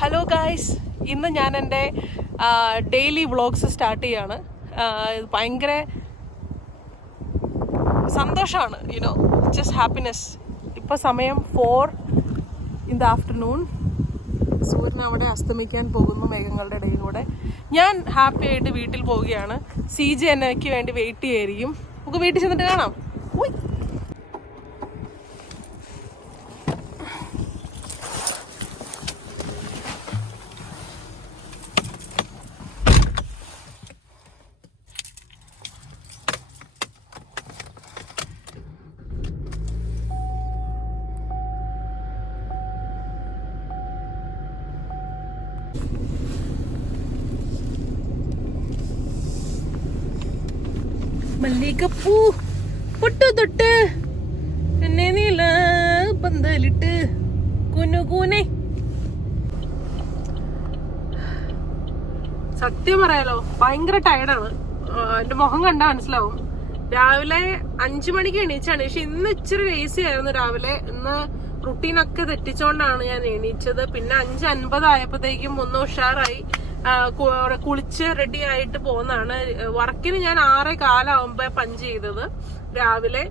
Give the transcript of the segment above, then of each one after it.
Hello guys, ഇന്ന് ഞാൻ എൻ്റെ ഡെയിലി വ്ളോഗ്സ് സ്റ്റാർട്ട് ചെയ്യാണ്. ഭയങ്കര സന്തോഷമാണ്, യുനോ, ജസ്റ്റ് ഹാപ്പിനെസ്. ഇപ്പോൾ സമയം 4 in the afternoon. സൂര്യൻ അവിടെ അസ്തമിക്കാൻ പോകുന്നു മേഘങ്ങളുടെ ഇടയിലൂടെ. ഞാൻ ഹാപ്പി ആയിട്ട് വീട്ടിൽ പോവുകയാണ്. CJ എനിക്ക് വേണ്ടി വെയിറ്റ് ചെയ്യായിരിക്കും. നമുക്ക് വീട്ടിൽ ചെന്നിട്ട് കാണാം. മല്ലികപ്പൂ പൊട്ടു തൊട്ട് എന്നെ നീല പന്തലിട്ട് കുനുകൂനെ. സത്യം പറയാലോ, ഭയങ്കര ടയർഡാണ്. എന്റെ മുഖം കണ്ടാ മനസ്സിലാവും. രാവിലെ 5 മണിക്ക് എണീച്ചാണ്. പക്ഷെ ഇന്ന് ഇച്ചിരി ലേസി ആയിരുന്നു രാവിലെ. ഇന്ന് റുട്ടീനൊക്കെ തെറ്റിച്ചോണ്ടാണ് ഞാൻ എണീച്ചത്. പിന്നെ 5:50 ആയപ്പോഴത്തേക്കും ഒന്ന് ഉഷാറായി, കുളിച്ച് റെഡി ആയിട്ട് പോകുന്നതാണ്. വർക്കിന് ഞാൻ 6:15 പഞ്ച് ചെയ്തത്. രാവിലെ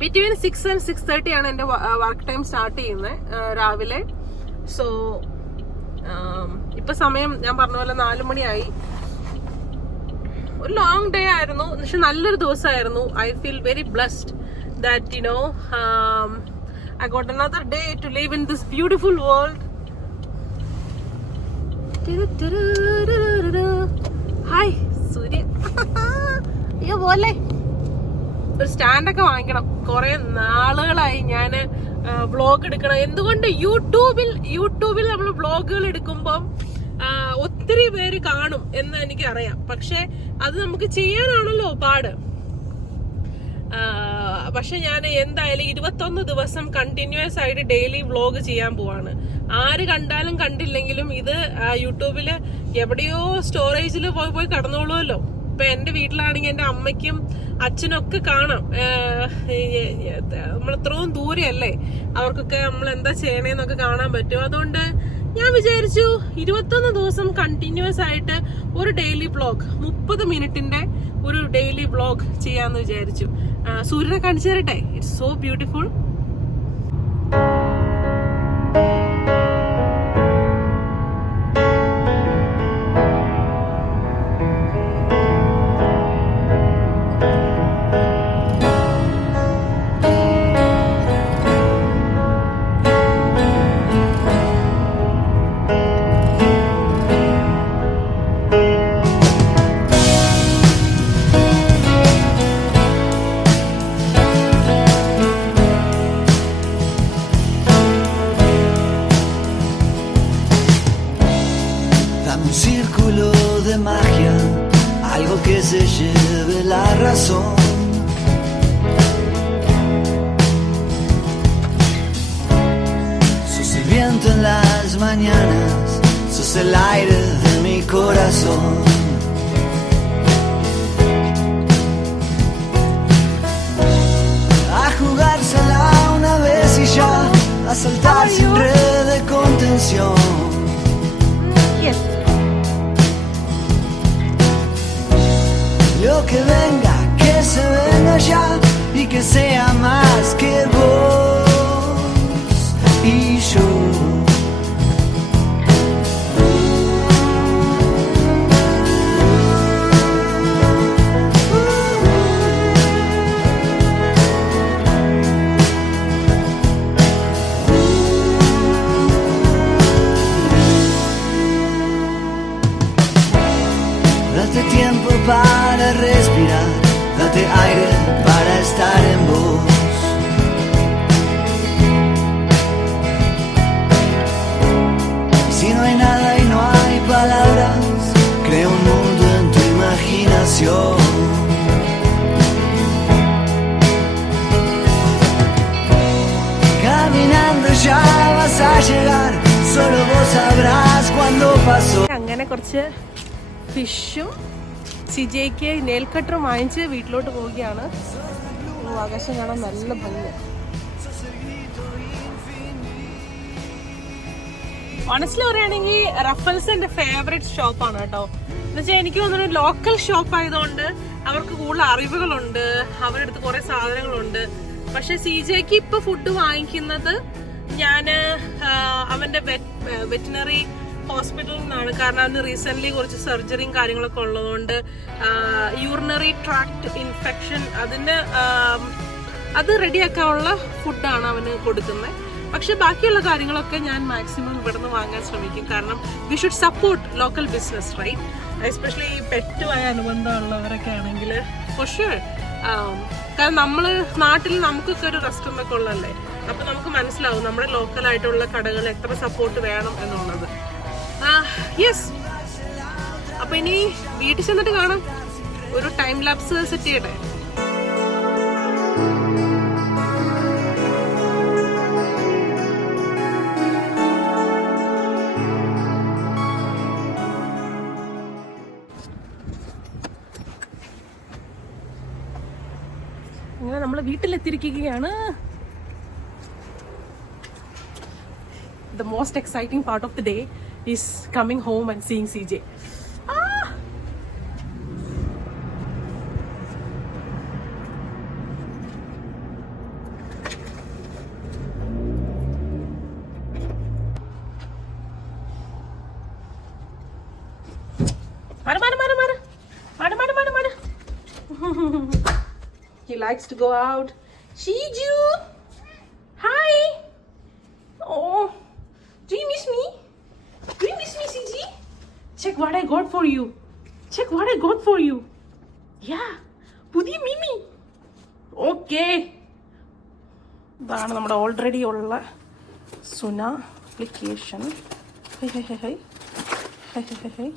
ബിറ്റ്വീൻ 6 and 6:30 ആണ് എന്റെ വർക്ക് ടൈം സ്റ്റാർട്ട് ചെയ്യുന്നത് രാവിലെ. സോ ഇപ്പൊ സമയം ഞാൻ പറഞ്ഞ പോലെ 4 മണിയായി. ഒരു ലോങ് ഡേ ആയിരുന്നു, പക്ഷെ നല്ലൊരു ദിവസമായിരുന്നു. I feel very blessed that you know I got another day to live in this beautiful world. Hi Surya, അയ്യോ പോലെ ഒരു സ്റ്റാൻഡൊക്കെ വാങ്ങിക്കണം. കുറെ നാളുകളായി ഞാൻ വ്ളോഗ് എടുക്കണം. എന്തുകൊണ്ട് യൂട്യൂബിൽ നമ്മൾ വ്ളോഗുകൾ എടുക്കുമ്പം ഒത്തിരി പേര് കാണും എന്ന് എനിക്കറിയാം. പക്ഷെ അത് നമുക്ക് ചെയ്യാനാണല്ലോ പാട്. പക്ഷെ ഞാൻ എന്തായാലും 21 ദിവസം കണ്ടിന്യൂസ് ആയിട്ട് ഡെയിലി വ്ളോഗ് ചെയ്യാൻ പോവാണ്. ആര് കണ്ടാലും കണ്ടില്ലെങ്കിലും ഇത് യൂട്യൂബില് എവിടെയോ സ്റ്റോറേജിൽ പോയി കടന്നോളൂല്ലോ. ഇപ്പൊ എന്റെ വീട്ടിലാണെങ്കിൽ എന്റെ അമ്മയ്ക്കും അച്ഛനും ഒക്കെ കാണാം. നമ്മൾ ഇത്രയും ദൂരെയല്ലേ, അവർക്കൊക്കെ നമ്മൾ എന്താ ചെയ്യണേന്നൊക്കെ കാണാൻ പറ്റും. അതുകൊണ്ട് ഞാൻ വിചാരിച്ചു 21 ദിവസം കണ്ടിന്യൂസ് ആയിട്ട് ഒരു ഡെയിലി വ്ളോഗ്, 30 മിനിറ്റിന്റെ ഒരു ഡെയിലി വ്ളോഗ് ചെയ്യാന്ന് വിചാരിച്ചു. സൂര്യനെ കാണിച്ചു തരട്ടെ. It's so beautiful. Un círculo de magia, algo que se lleve la razón. Sos el viento en las mañanas, sos el aire de mi corazón. A jugársela una vez y ya, a saltar sin red de contención. Yes. Lo que venga, que se venga ya, y que sea más que vos y yo. Date tiempo para respirar, date aire para estar en vos. Si no hay nada y no hay palabras, crea un mundo en tu imaginación. Caminando ya vas a llegar, solo vos sabrás cuándo pasó. അങ്ങനെ കുറച്ച് ഫിഷും CJക്ക് nail കട്ടറും വാങ്ങിച്ച് വീട്ടിലോട്ട് പോവുകയാണ്. ആകാശം കാണാൻ നല്ല ഭംഗി. ഓണസ്റ്റ്ലി പറയുകയാണെങ്കിൽ റഫൽസ് എന്റെ ഫേവറേറ്റ് ഷോപ്പാണ് കേട്ടോ. എന്നുവെച്ചാൽ എനിക്ക് തോന്നുന്നു ലോക്കൽ ഷോപ്പ് ആയതുകൊണ്ട് അവർക്ക് കൂടുതൽ അറിവുകളുണ്ട്, അവരുടെ അടുത്ത് കുറെ സാധനങ്ങളുണ്ട്. പക്ഷെ CJക്ക് ഇപ്പൊ ഫുഡ് വാങ്ങിക്കുന്നത് ഞാന് അവന്റെ വെറ്റിനറി ഹോസ്പിറ്റലിൽ നിന്നാണ്. കാരണം അവന് റീസെന്റ് കുറച്ച് സർജറിയും കാര്യങ്ങളൊക്കെ ഉള്ളതുകൊണ്ട് യൂറിനറി ട്രാക്ട് ഇൻഫെക്ഷൻ അത് റെഡിയാക്കാനുള്ള ഫുഡാണ് അവന് കൊടുക്കുന്നത്. പക്ഷെ ബാക്കിയുള്ള കാര്യങ്ങളൊക്കെ ഞാൻ മാക്സിമം ഇവിടുന്ന് വാങ്ങാൻ ശ്രമിക്കും. കാരണം we should support local business, right? Especially ഈ പെറ്റുമായി അനുബന്ധമുള്ളവരൊക്കെ ആണെങ്കിൽ ഫോർ ഷുവർ. കാരണം നമ്മള് നാട്ടിൽ നമുക്കൊക്കെ ഒരു റെസ്റ്റോറൻ്റ് ഉള്ളല്ലേ, അപ്പൊ നമുക്ക് മനസ്സിലാവും നമ്മുടെ ലോക്കലായിട്ടുള്ള കടകൾ എത്ര സപ്പോർട്ട് വേണം എന്നുള്ളത്. യെസ്, അപ്പൊ ഇനി വീട്ടിൽ ചെന്നിട്ട് കാണാം. ഒരു ടൈം ലാപ്സ് സെറ്റ് ചെയ്യട്ടെ. അങ്ങനെ നമ്മള് വീട്ടിലെത്തിയിരിക്കുകയാണ്. The most exciting part of the day is coming home and seeing CJ. He likes to go out. Shiju! Hi! Oh, do you miss me? Do you miss me, CJ? Check what I got for you. Check what I got for you. Yeah, പുതിയ മിമി. Okay. ഇതാണ് നമ്മുടെ already ഉള്ള സുന application. Hi hi hi hi hi hi hi.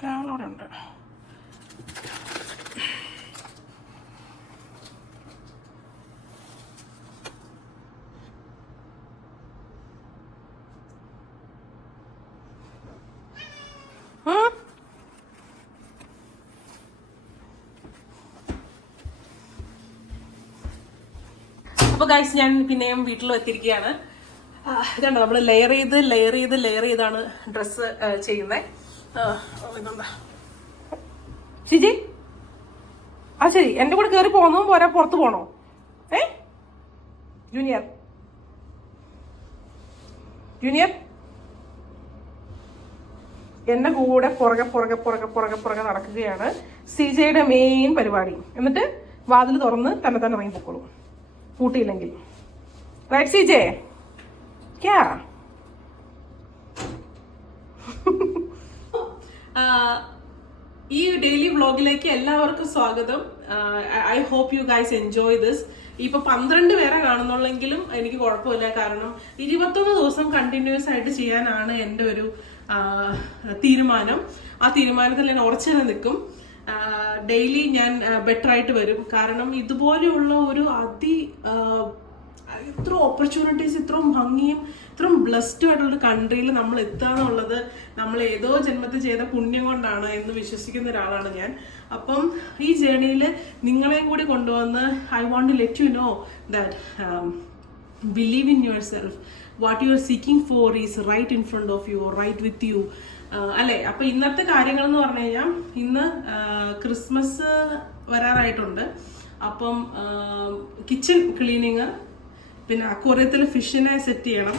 ഒരാളോടെ ഉണ്ട്. അപ്പൊ guys, ഞാൻ പിന്നെയും വീട്ടിൽ എത്തിയിരിക്കുകയാണ്. ഇതുണ്ട്, നമ്മൾ ലെയർ ചെയ്താണ് ഡ്രസ്സ് ചെയ്യുന്നത്. ശിജി, ശരി, എന്റെ കൂടെ കയറി പോന്നോ പോരാ പുറത്ത് പോണോ? ജൂനിയർ എന്റെ കൂടെ പുറകെ നടക്കുകയാണ് CJയുടെ മെയിൻ പരിപാടി. എന്നിട്ട് വാതിൽ തുറന്ന് തന്നെ ഇറങ്ങി പൊക്കോളൂ, കൂട്ടിയില്ലെങ്കിൽ. Right CJ? ക്യാ? ഈ ഡെയിലി വ്ളോഗിലേക്ക് എല്ലാവർക്കും സ്വാഗതം. I hope you guys enjoy this. ഇപ്പൊ 12 പേരെ കാണുന്നുള്ളെങ്കിലും എനിക്ക് കുഴപ്പമില്ല. കാരണം 21 ദിവസം കണ്ടിന്യൂസ് ആയിട്ട് ചെയ്യാനാണ് എൻ്റെ ഒരു തീരുമാനം. ആ തീരുമാനത്തിൽ ഞാൻ ഉറച്ചു നിൽക്കും. ഡെയിലി ഞാൻ ബെറ്റർ ആയിട്ട് വരും. കാരണം ഇതുപോലെയുള്ള ഒരു ഇത്ര ഓപ്പർച്യൂണിറ്റീസ്, ഇത്രയും ഭംഗിയും ഇത്രയും ബ്ലെസ്ഡ് ആയിട്ടുള്ള കൺട്രിയിൽ നമ്മൾ എത്തുക എന്നുള്ളത് നമ്മൾ ഏതോ ജന്മത്തിൽ ചെയ്ത പുണ്യം കൊണ്ടാണ് എന്ന് വിശ്വസിക്കുന്ന ഒരാളാണ് ഞാൻ. അപ്പം ഈ ജേർണിയിൽ നിങ്ങളെയും കൂടി കൊണ്ടുവന്ന് I want to let you know that believe in yourself. What you are seeking for is right in front of you, right with you, അല്ലേ? അപ്പൊ ഇന്നത്തെ കാര്യങ്ങൾ എന്ന് പറഞ്ഞു കഴിഞ്ഞാൽ, ഇന്ന് ക്രിസ്മസ് വരാറായിട്ടുണ്ട്. അപ്പം കിച്ചൺ ക്ലീനിങ്, പിന്നെ അക്വേറിയത്തിൽ ഫിഷിനെ സെറ്റ് ചെയ്യണം,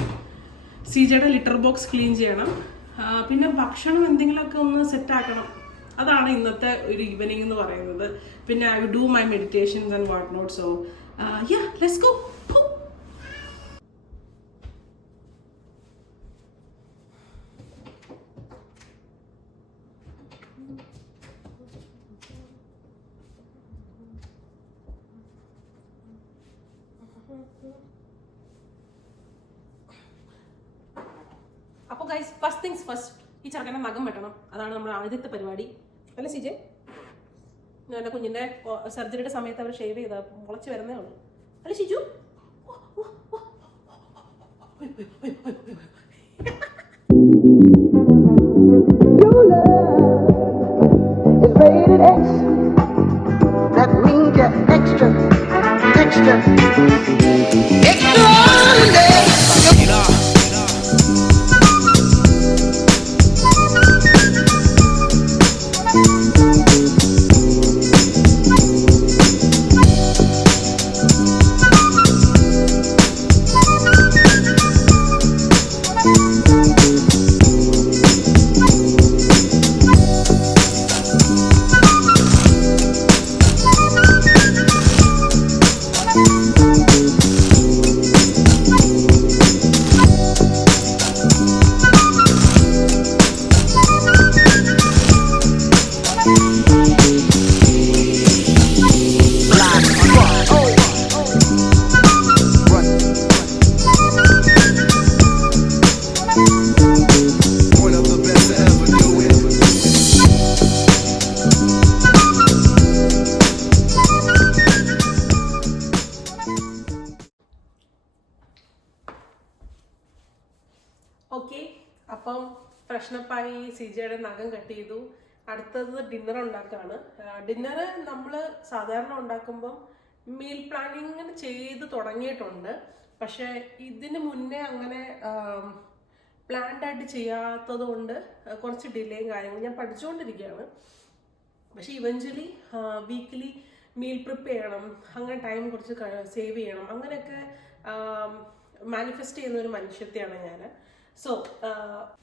CJയുടെ ലിറ്റർ ബോക്സ് ക്ലീൻ ചെയ്യണം, പിന്നെ ഭക്ഷണം എന്തെങ്കിലുമൊക്കെ ഒന്ന് സെറ്റ് ആക്കണം. അതാണ് ഇന്നത്തെ ഒരു ഈവനിങ് എന്ന് പറയുന്നത്. പിന്നെ I do my meditations and what not. So yeah, let's go. അപ്പോൾ ഗൈസ്, ഫസ്റ്റ് തിങ്സ് ഫസ്റ്റ്, ഈ ചെറുക്കനെ നഖം വെട്ടണം. അതാണ് നമ്മുടെ ആദ്യത്തെ പരിപാടി, അല്ലേ CJ? എൻ്റെ കുഞ്ഞിൻ്റെ സർജറിയുടെ സമയത്ത് അവർ ഷേവ് ചെയ്താൽ മുളച്ച് വരുന്നേ ഉള്ളൂ, അല്ലേ Shiju? Rated X. That means you're extra. Okay, അപ്പം ഫ്രഷ്നപ്പായി സിജയുടെ നഖം കട്ട് ചെയ്തു. അടുത്തത് ഡിന്നർ ഉണ്ടാക്കാണ്. ഡിന്നർ നമ്മൾ സാധാരണ ഉണ്ടാക്കുമ്പം മീൽ പ്ലാനിങ് ചെയ്ത് തുടങ്ങിയിട്ടുണ്ട്. പക്ഷെ ഇതിന് മുന്നേ അങ്ങനെ പ്ലാൻഡ് ആയിട്ട് ചെയ്യാത്തത് കൊണ്ട് കുറച്ച് ഡിലേയും കാര്യങ്ങളും ഞാൻ പഠിച്ചുകൊണ്ടിരിക്കുകയാണ്. പക്ഷെ ഇവഞ്ച്വലി വീക്കിലി മീൽ പ്രിപ്പയർ ചെയ്യണം, അങ്ങനെ ടൈം കുറച്ച് സേവ് ചെയ്യണം, അങ്ങനെയൊക്കെ മാനിഫെസ്റ്റ് ചെയ്യുന്ന ഒരു മനുഷ്യത്തെയാണ് ഞാൻ. സോ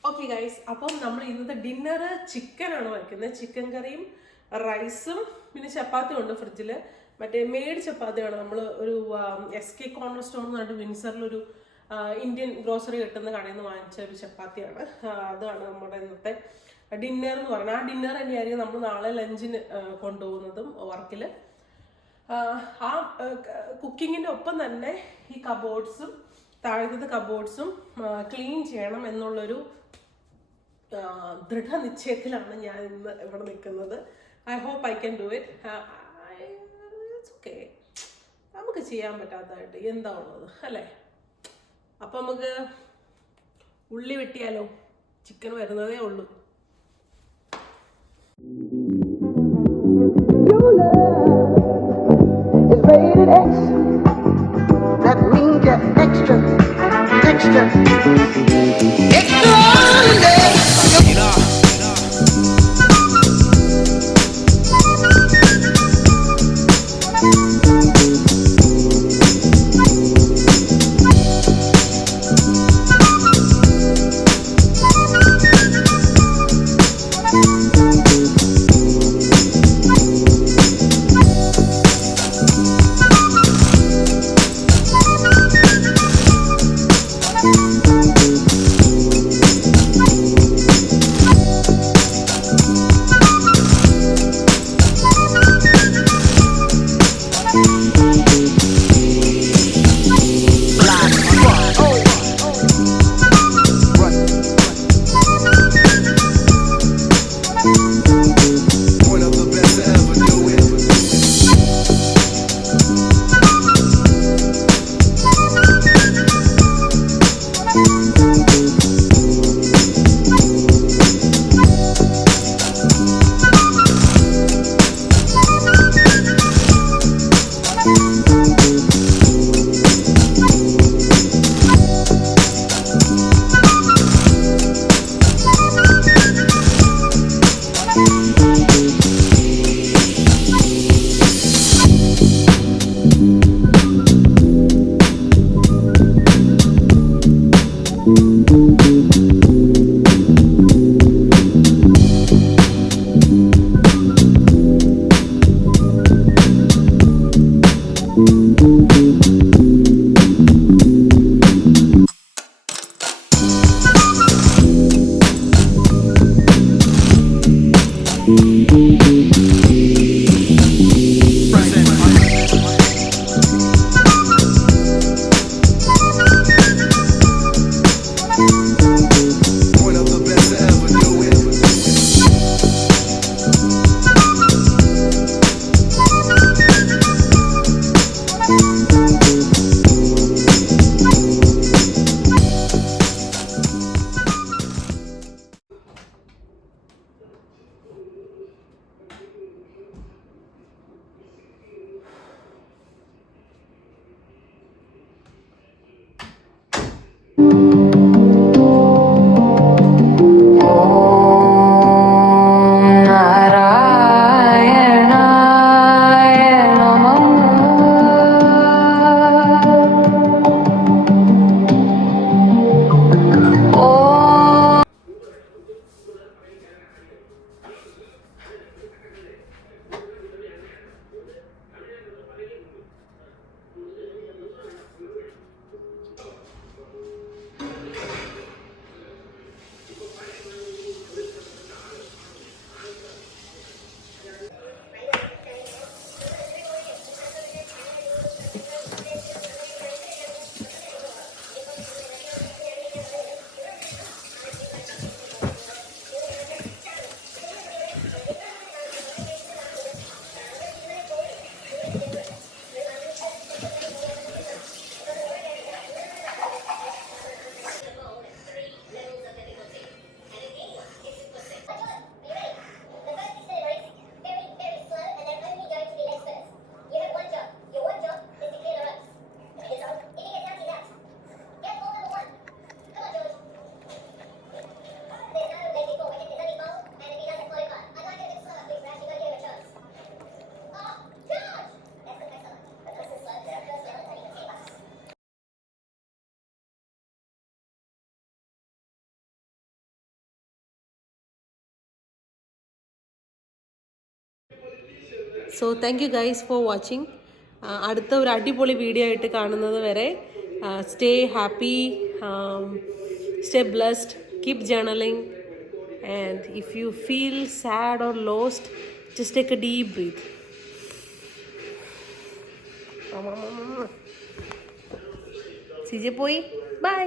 ഓക്കെ ഗൈസ്, അപ്പം നമ്മൾ ഇന്നത്തെ ഡിന്നർ ചിക്കനാണ് വയ്ക്കുന്നത്. ചിക്കൻ കറിയും റൈസും പിന്നെ ചപ്പാത്തി ഉണ്ട് ഫ്രിഡ്ജിൽ. മറ്റേ മെയ്ഡ് ചപ്പാത്തിയാണ്. നമ്മൾ ഒരു SK കോർണർ സ്റ്റോർ എന്ന് പറഞ്ഞിട്ട് വിൻസറിലൊരു ഇന്ത്യൻ ഗ്രോസറി കിട്ടുന്ന കടയിൽ നിന്ന് വാങ്ങിച്ച ഒരു ചപ്പാത്തിയാണ്. അതാണ് നമ്മുടെ ഇന്നത്തെ ഡിന്നർ എന്ന് പറഞ്ഞാൽ. ആ ഡിന്നർ തന്നെയായിരിക്കും നമ്മൾ നാളെ ലഞ്ചിന് കൊണ്ടുപോകുന്നതും വർക്കിൽ. ആ കുക്കിങ്ങിൻ്റെ ഒപ്പം തന്നെ ഈ കബോർഡ്സും താഴത്തെ കബോർഡ്സും ക്ലീൻ ചെയ്യണം എന്നുള്ളൊരു ദൃഢനിശ്ചയത്തിലാണ് ഞാൻ ഇന്ന് ഇവിടെ നിൽക്കുന്നത്. I hope I can do it. It's okay, നമുക്ക് ചെയ്യാൻ പറ്റാത്തതായിട്ട് എന്താ ഉള്ളത് അല്ലേ? അപ്പം നമുക്ക് ഉള്ളി വെട്ടിയാലോ? ചിക്കൻ വരുന്നതേ ഉള്ളൂ. Rated X. That means you're extra, extraordinary. So thank you guys for watching. അടുത്ത ഒരു അടിപൊളി വീഡിയോ ആയിട്ട് കാണുന്നത് വരെ stay happy, stay blessed, keep journaling, and if you feel sad or lost, just take a deep breath. CJ പോയി, by.